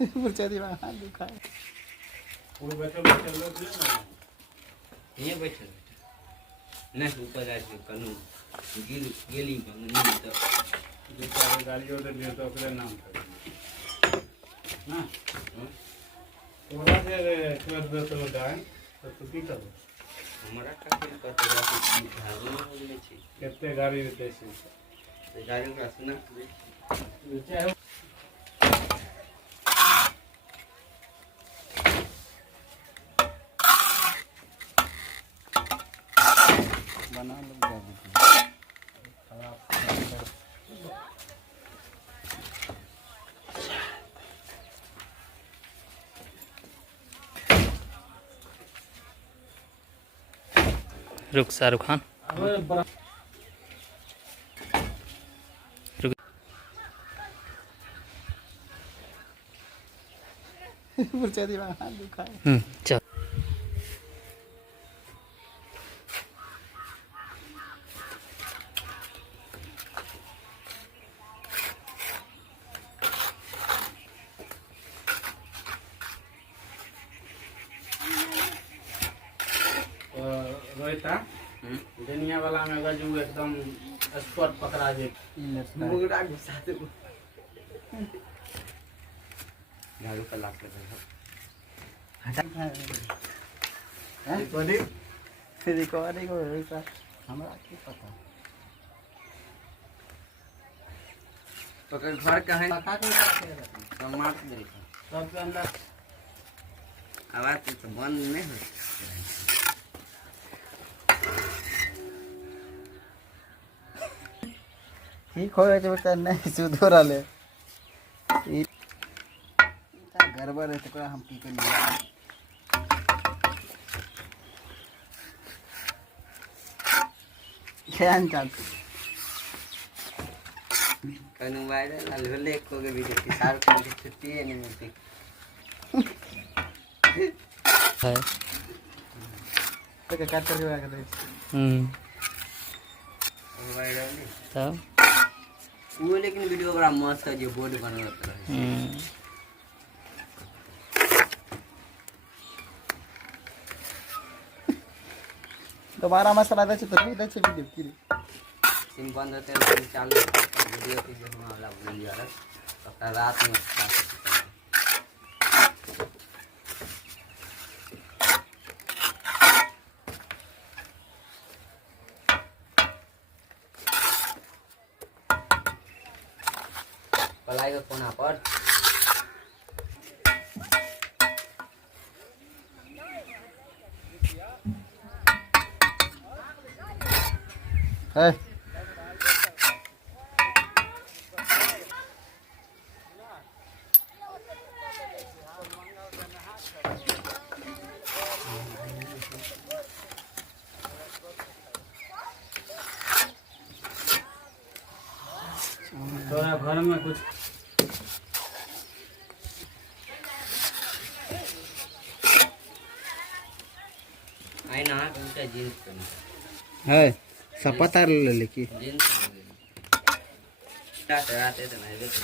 मुझे दी हाथ दुखा है। वो बैठो बैठो लोग ना ये बैठो नहीं ऊपर आके कनु गिर गेली नहीं तो बेचारे गाड़ी उधर ले तो अपने नाम कर ना थोड़ा से कर दो तो डाल तो तू की करो हमारा काफी करते जाते भागो हो गए छी कितने गाड़ी रहते से गाड़ी का सुना चाहे बना लो रुक शाहरुख खान रुक मुझे दी हाथ दुखा है। चल रोहिता दुनिया वाला में गजू एकदम स्पॉट पकड़ा जे मुगड़ा घुसा दे झाड़ू का लाख कर हैं कोनी रिकॉर्डिंग हो रही है हमरा की पता तो घर कहां पता नहीं तो मार दे सब के अंदर आवाज तो बंद नहीं हो ठीक हो गए बेटा नहीं सुधो रहे गड़बड़ है तो हम की करिए ध्यान चाल कनु वायरल अलवले को के वीडियो की सार को छुट्टी है नहीं मिलती है तो क्या काट करके आ गए वायरल नहीं तब वो लेकिन वीडियो बड़ा मस्त है जो बोर्ड बनवाता है दोबारा मसाला दे तो दे वीडियो की सिम बंद होते हैं तो चालू वीडियो की जो हम वाला वीडियो आ रहा है रात में पलाई का कोना पर है तो घर में कुछ आई ना उनका जींस पहना है सब पता ले लेकी जींस आते तो नहीं देते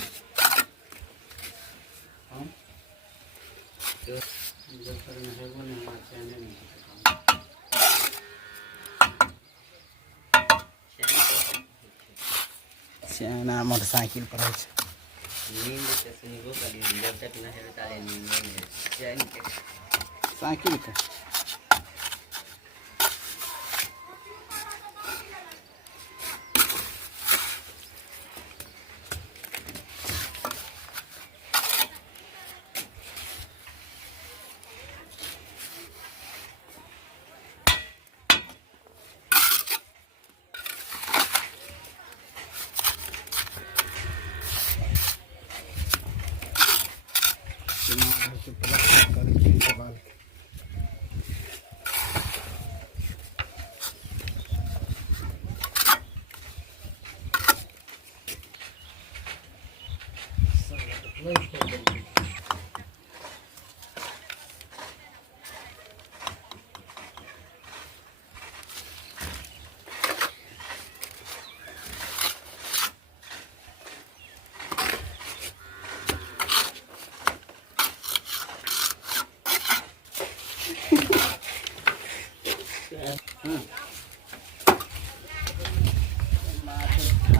हम जो सर में है वो नहीं मारते हैं नहीं सियाना मोटरसाइकिल पर है नींद से सुनी वो कभी जब तक न है ताले नींद में चैन के साइकिल का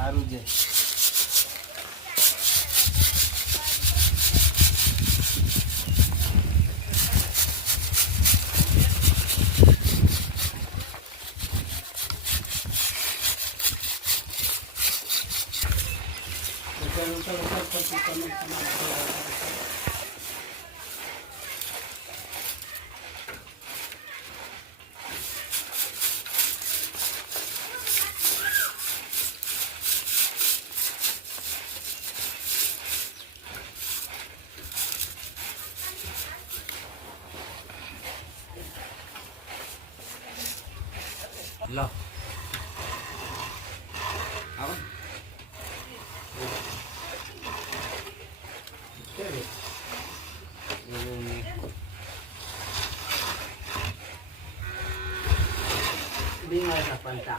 સારું છે લો આવો બીમાર પંતા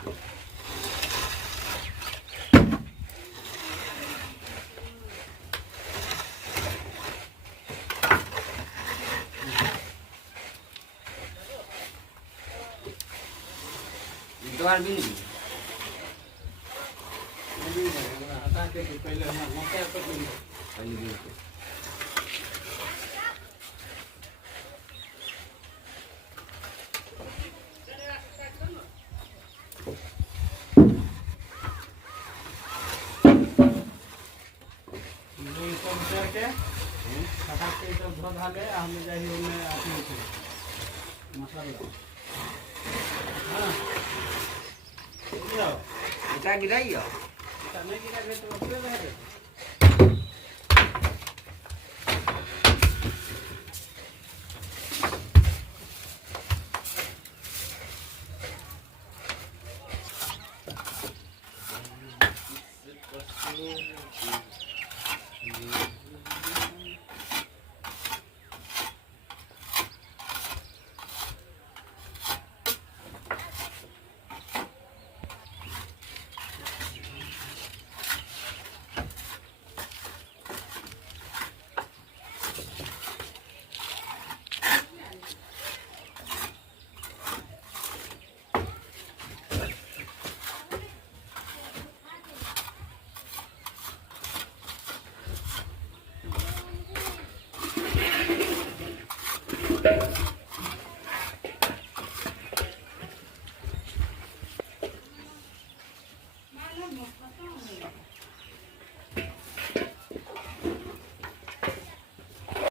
द्वार भी नहीं आता के पहले हम मौके पर पहले भी क्या गिराई हो